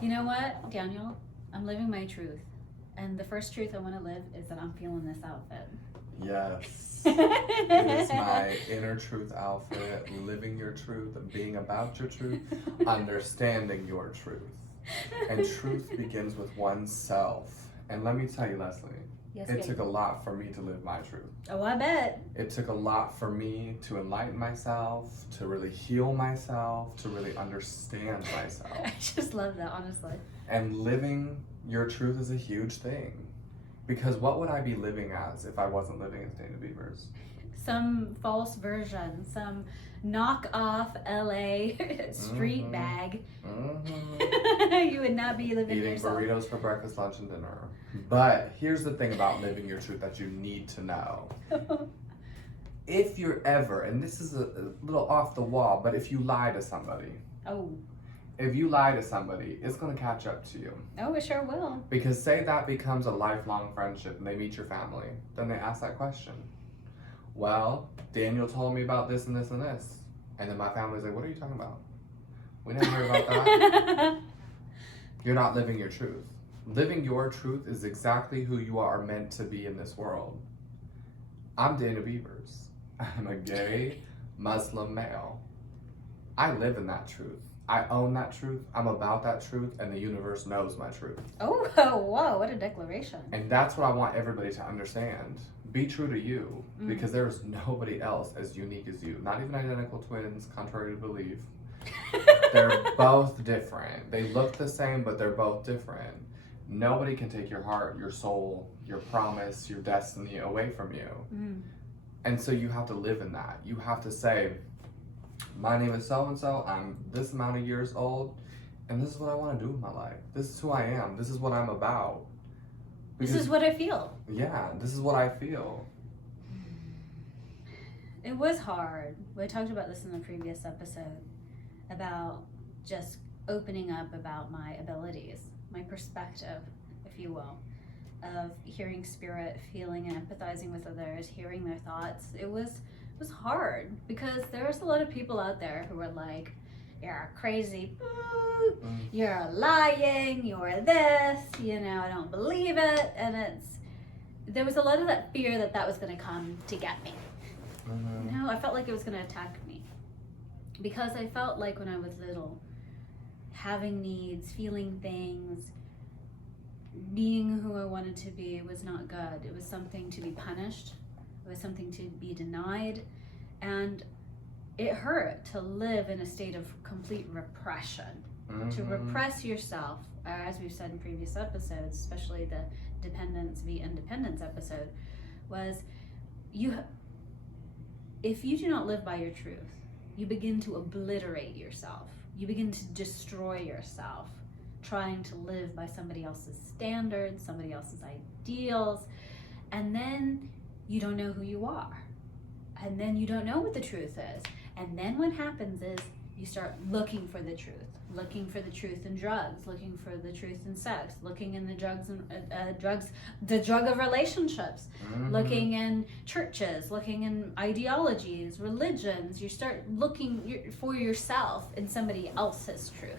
You know what, Daniel? I'm living my truth. And the first truth I want to live is that I'm feeling this outfit. Yes. It is my inner truth outfit, living your truth, being about your truth, understanding your truth. And truth begins with oneself. And let me tell you, Leslie, Yes, it babe. took a lot for me to live my truth. Oh, I bet. It took a lot for me to enlighten myself, to really heal myself, to really understand myself. I just love that, honestly. And living your truth is a huge thing. Because what would I be living as if I wasn't living as Daniel Beavers? Some false version, some knockoff LA street bag. You would not be living Eating yourself. burritos for breakfast, lunch, and dinner. But here's the thing about living your truth that you need to know. If you're ever, and this is a little off the wall, but if you lie to somebody, if you lie to somebody, it's going to catch up to you. Oh, it sure will. Because say that becomes a lifelong friendship and they meet your family, then they ask that question. Well, Daniel told me about this and this and this. And then my family's like, what are you talking about? We never heard about that. You're not living your truth. Living your truth is exactly who you are meant to be in this world. I'm Daniel Beavers. I'm a gay Muslim male. I live in that truth. I own that truth. I'm about that truth, and the universe knows my truth. Oh, whoa, what a declaration. And that's what I want everybody to understand. Be true to you, because there's nobody else as unique as you. Not even identical twins, contrary to belief. They're both different. They look the same, but they're both different. Nobody can take your heart, your soul, your promise, your destiny away from you. And so you have to live in that. You have to say, my name is so-and-so, I'm this amount of years old, and this is what I want to do with my life. This is who I am. This is what I'm about. This is what I feel. Yeah, this is what I feel. It was hard. We talked about this in the previous episode about just opening up about my abilities, my perspective, if you will, of hearing spirit, feeling and empathizing with others, hearing their thoughts. It was hard because there's a lot of people out there who are like, you're crazy, you're lying, you're this, I don't believe it. And there was a lot of that fear that was going to come to get me. I felt like it was going to attack me because I felt like when I was little, having needs, feeling things, being who I wanted to be was not good. It was something to be punished. It was something to be denied. And it hurt to live in a state of complete repression. To repress yourself, as we've said in previous episodes, especially the dependence v. independence episode, was if you do not live by your truth, you begin to obliterate yourself. You begin to destroy yourself, trying to live by somebody else's standards, somebody else's ideals, and then you don't know who you are. And then you don't know what the truth is. And then what happens is you start looking for the truth in drugs, looking for the truth in sex, looking in the the drug of relationships, looking in churches, looking in ideologies, religions. You start looking for yourself in somebody else's truth.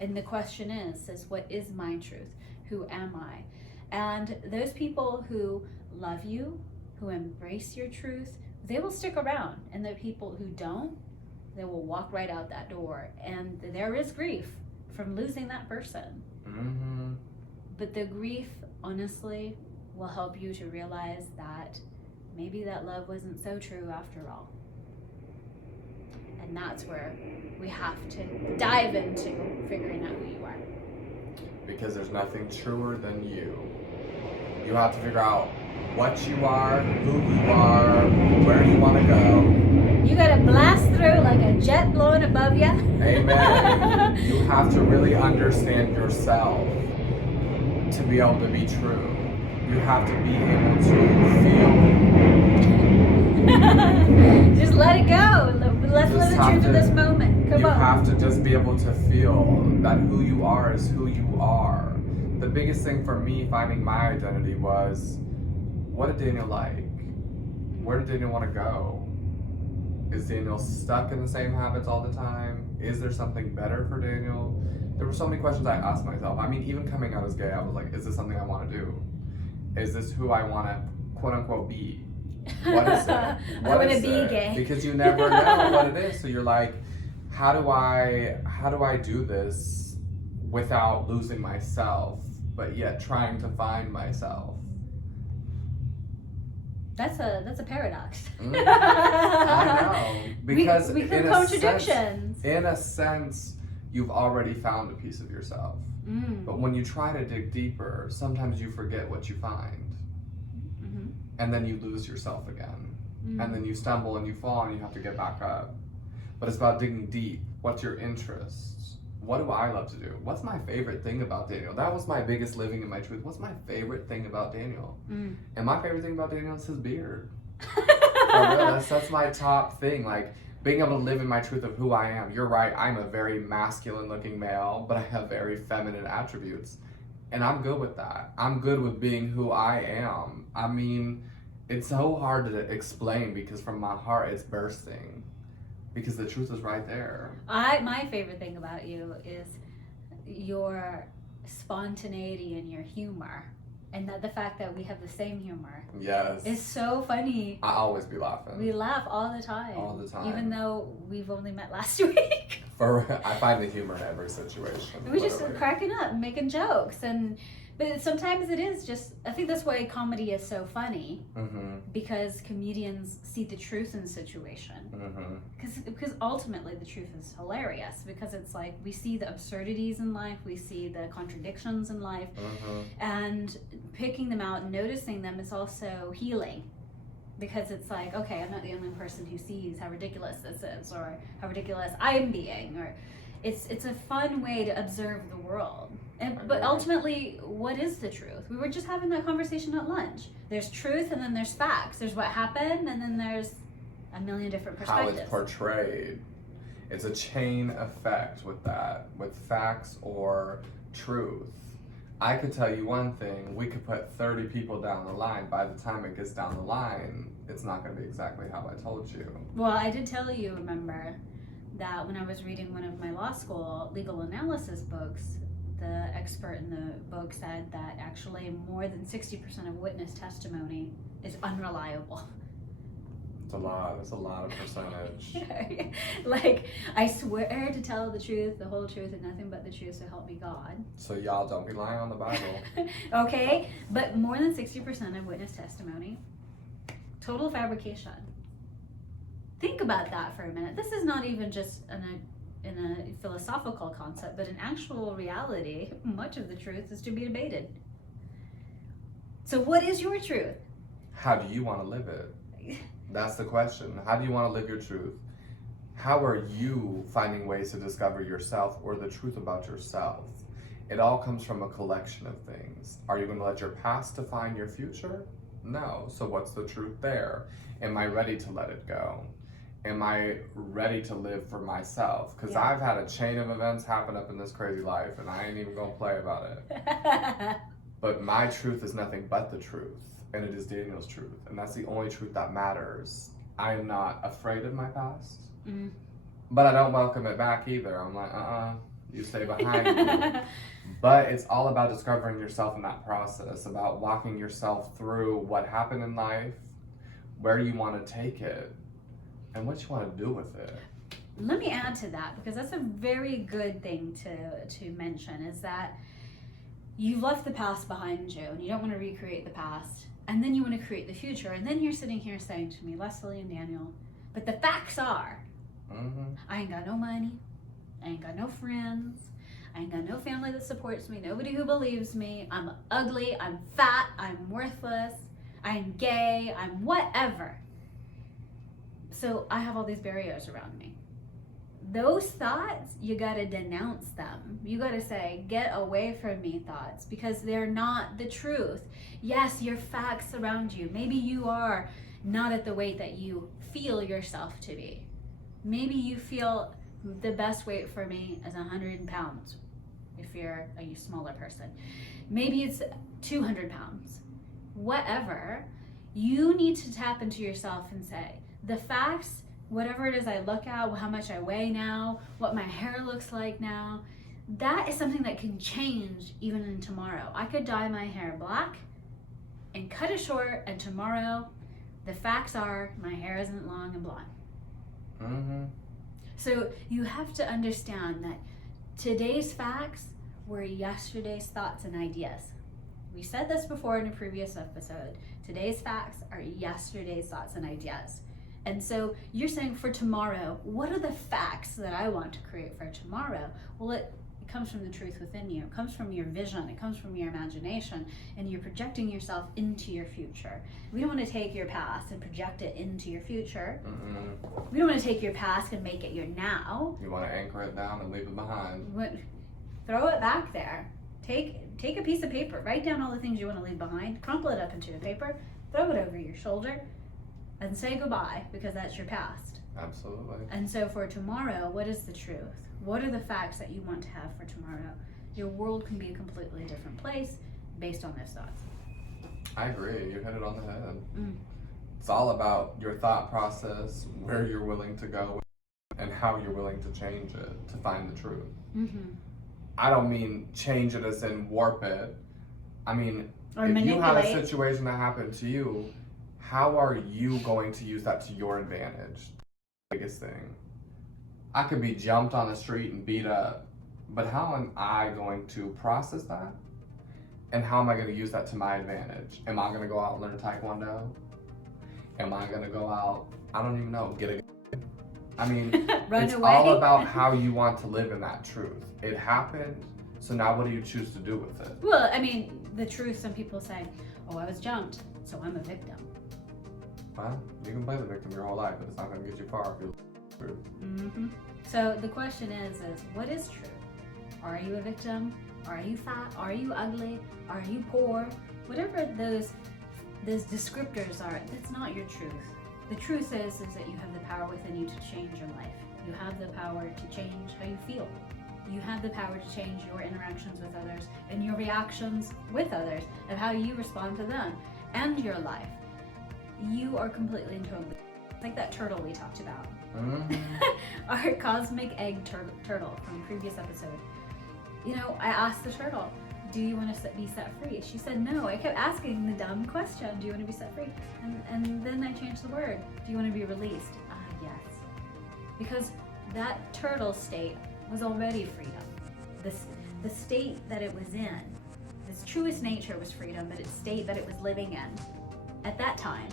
And the question is what is my truth? Who am I? And those people who love you, who embrace your truth, they will stick around. And the people who don't, they will walk right out that door. And there is grief from losing that person. But the grief, honestly, will help you to realize that maybe that love wasn't so true after all. And that's where we have to dive into figuring out who you are. Because there's nothing truer than you. You have to figure out what you are, who you are, where you want to go. You gotta blast through like a jet blowing above you. Amen. You have to really understand yourself to be able to be true. You have to be able to feel. Just let it go. Let's live the truth of this moment. Come on. You have to just be able to feel that who you are is who you are. The biggest thing for me finding my identity was, what did Daniel like? Where did Daniel want to go? Is Daniel stuck in the same habits all the time? Is there something better for Daniel? There were so many questions I asked myself. I mean, even coming out as gay, I was like, is this something I want to do? Is this who I want to, quote unquote, be? What is it? I want to be gay. Because you never know what it is. So you're like, how do I do this without losing myself, but yet trying to find myself? That's a paradox. I know. Because we become contradictions. In a sense, you've already found a piece of yourself. But when you try to dig deeper, sometimes you forget what you find. And then you lose yourself again. And then you stumble and you fall and you have to get back up. But it's about digging deep. What's your interests? What do I love to do? What's my favorite thing about Daniel? That was my biggest living in my truth. What's my favorite thing about Daniel? And my favorite thing about Daniel is his beard. For real, that's my top thing. Like, being able to live in my truth of who I am. You're right, I'm a very masculine looking male, but I have very feminine attributes. And I'm good with that. I'm good with being who I am. I mean, it's so hard to explain because from my heart it's bursting. Because the truth is right there. My favorite thing about you is your spontaneity and your humor. And that the fact that we have the same humor. Yes. It's so funny. I always be laughing. We laugh all the time. All the time. Even though we've only met last week. I find the humor in every situation. We're just cracking up and making jokes. But sometimes it is just, I think that's why comedy is so funny. Because comedians see the truth in the situation. Because ultimately the truth is hilarious. Because it's like we see the absurdities in life, we see the contradictions in life, and picking them out and noticing them is also healing. Because it's like, okay, I'm not the only person who sees how ridiculous this is, or how ridiculous I'm being, or it's a fun way to observe the world. But ultimately, what is the truth? We were just having that conversation at lunch. There's truth, and then there's facts. There's what happened, and then there's a million different perspectives. How it's portrayed. It's a chain effect with that, with facts or truth. I could tell you one thing, we could put 30 people down the line. By the time it gets down the line, it's not going to be exactly how I told you. Well, I did tell you, remember, that when I was reading one of my law school legal analysis books, the expert in the book said that actually more than 60% of witness testimony is unreliable. It's a lot. It's a lot of percentage. Like, I swear to tell the truth, the whole truth, and nothing but the truth, so help me God. So y'all don't be lying on the Bible. Okay, but more than 60% of witness testimony, total fabrication. Think about that for a minute. This is not even just in a philosophical concept, but in actual reality, much of the truth is to be debated. So what is your truth? How do you want to live it? That's the question. How do you want to live your truth? How are you finding ways to discover yourself or the truth about yourself? It all comes from a collection of things. Are you going to let your past define your future? No. So what's the truth there? Am I ready to let it go? Am I ready to live for myself? Because I've had a chain of events happen up in this crazy life, and I ain't even going to play about it. But my truth is nothing but the truth. And it is Daniel's truth, and that's the only truth that matters. I am not afraid of my past, but I don't welcome it back either. I'm like, you stay behind me. But it's all about discovering yourself in that process, about walking yourself through what happened in life, where you want to take it, and what you want to do with it. Let me add to that, because that's a very good thing to mention, is that you've left the past behind you, and you don't want to recreate the past. And then you want to create the future. And then you're sitting here saying to me, Leslie and Daniel, but the facts are, I ain't got no money. I ain't got no friends. I ain't got no family that supports me. Nobody who believes me. I'm ugly. I'm fat. I'm worthless. I'm gay. I'm whatever. So I have all these barriers around me. Those thoughts, you got to denounce them. You got to say, get away from me thoughts, because they're not the truth. Yes, your facts around you. Maybe you are not at the weight that you feel yourself to be. Maybe you feel the best weight for me is 100 pounds if you're a smaller person. Maybe it's 200 pounds. Whatever. You need to tap into yourself and say, the facts whatever it is I look at, how much I weigh now, what my hair looks like now, that is something that can change even in tomorrow. I could dye my hair black and cut it short, and tomorrow the facts are my hair isn't long and blonde. Mm-hmm. So you have to understand that today's facts were yesterday's thoughts and ideas. We said this before in a previous episode. Today's facts are yesterday's thoughts and ideas. And so you're saying for tomorrow, what are the facts that I want to create for tomorrow? Well, it comes from the truth within you. It comes from your vision. It comes from your imagination. And you're projecting yourself into your future. We don't want to take your past and project it into your future. Mm-hmm. We don't want to take your past and make it your now. You want to anchor it down and leave it behind. Throw it back there. Take a piece of paper. Write down all the things you want to leave behind. Crumple it up into a paper. Throw it over your shoulder. And say goodbye, because that's your past. Absolutely. And so for tomorrow, what is the truth? What are the facts that you want to have for tomorrow? Your world can be a completely different place based on those thoughts. I agree. You hit it on the head. Mm. It's all about your thought process, where you're willing to go, and how you're willing to change it to find the truth. Mm-hmm. I don't mean change it as in warp it. I mean, Or if you had a manipulate. situation that happened to you, how are you going to use that to your advantage? Biggest thing. I could be jumped on the street and beat up, but how am I going to process that? And how am I going to use that to my advantage? Am I going to go out and learn Taekwondo? Am I going to go out, I don't even know, get a gun? I mean, Run it's away. all about how you want to live in that truth. It happened, so now what do you choose to do with it? Well, I mean, the truth, some people say, oh, I was jumped, so I'm a victim. Well, you can play the victim your whole life, but it's not going to get you far if you live the truth. Mm-hmm. So the question is what is true? Are you a victim? Are you fat? Are you ugly? Are you poor? Whatever those descriptors are, that's not your truth. The truth is that you have the power within you to change your life. You have the power to change how you feel. You have the power to change your interactions with others and your reactions with others and how you respond to them and your life. You are completely and totally like that turtle we talked about. Mm-hmm. Our cosmic egg turtle from a previous episode. You know, I asked the turtle, do you want to be set free? She said no. I kept asking the dumb question, do you want to be set free? And then I changed the word. Do you want to be released? Yes. Because that turtle state was already freedom. The state that it was in, its truest nature was freedom, but its state that it was living in at that time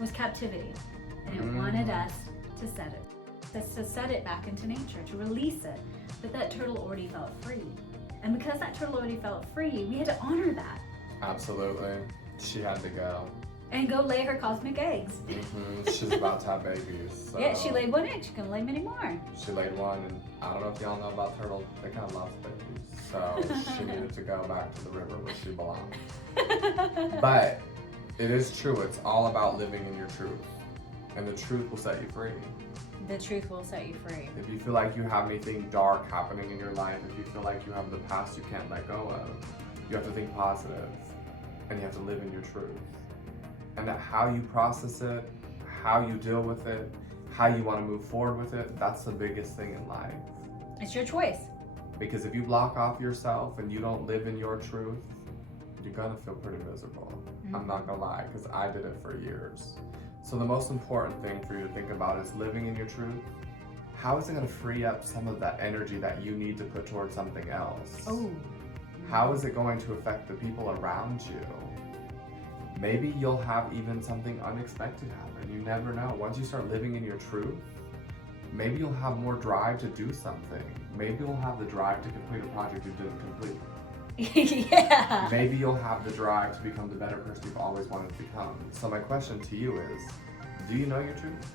was captivity. And it wanted us to set it back into nature, to release it. But that turtle already felt free. And because that turtle already felt free, we had to honor that. Absolutely. She had to go. And go lay her cosmic eggs. Mm-hmm. She's about to have babies. So Yeah, she laid one egg. She can lay many more. She laid one, and I don't know if y'all know about turtles. They kind of lost babies. So she needed to go back to the river where she belonged. But it is true. It's all about living in your truth. And the truth will set you free. The truth will set you free. If you feel like you have anything dark happening in your life, if you feel like you have the past you can't let go of, you have to think positive, and you have to live in your truth. And that how you process it, how you deal with it, how you want to move forward with it, that's the biggest thing in life. It's your choice. Because if you block off yourself and you don't live in your truth, you're gonna feel pretty miserable. I'm not gonna lie, because I did it for years. So the most important thing for you to think about is living in your truth. How is it gonna free up some of that energy that you need to put towards something else? Oh. How is it going to affect the people around you? Maybe you'll have even something unexpected happen. You never know. Once you start living in your truth, maybe you'll have more drive to do something. Maybe you'll have the drive to complete a project you didn't complete. Yeah. Maybe you'll have the drive to become the better person you've always wanted to become. So my question to you is, do you know your truth?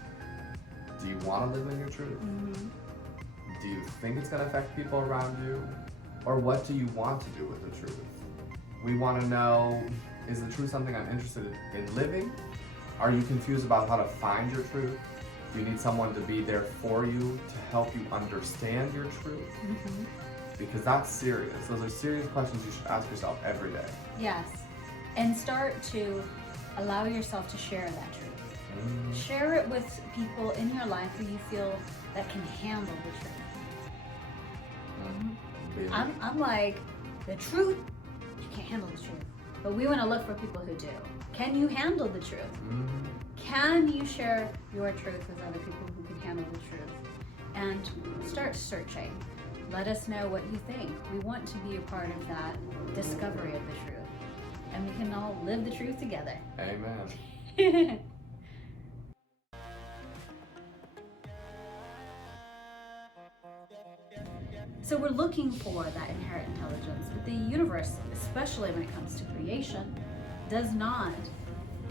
Do you want to live in your truth? Mm-hmm. Do you think it's going to affect people around you? Or what do you want to do with the truth? We want to know, is the truth something I'm interested in living? Are you confused about how to find your truth? Do you need someone to be there for you to help you understand your truth? Mm-hmm. Because that's serious. Those are serious questions you should ask yourself every day. Yes. And start to allow yourself to share that truth. Share it with people in your life who you feel that can handle the truth. I'm like, the truth, you can't handle the truth. But we want to look for people who do. Can you handle the truth? Can you share your truth with other people who can handle the truth? And start searching. Let us know what you think. We want to be a part of that discovery of the truth. And we can all live the truth together. Amen. So we're looking for that inherent intelligence, but the universe, especially when it comes to creation, does not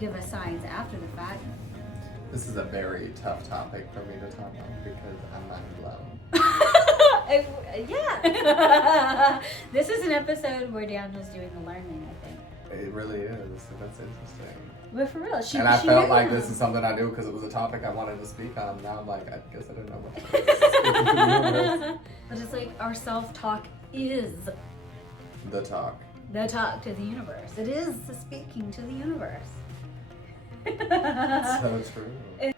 give us signs after the fact. This is a very tough topic for me to talk about because I'm mind blown. Yeah. This is an episode where Daniel's doing the learning, I think. It really is. That's interesting. But for real, I she felt knew. like this is something I knew because it was a topic I wanted to speak on. Now I'm like, I guess I didn't know what that was. But it's like our self-talk is The talk. the talk to the universe. It is the speaking to the universe. So true.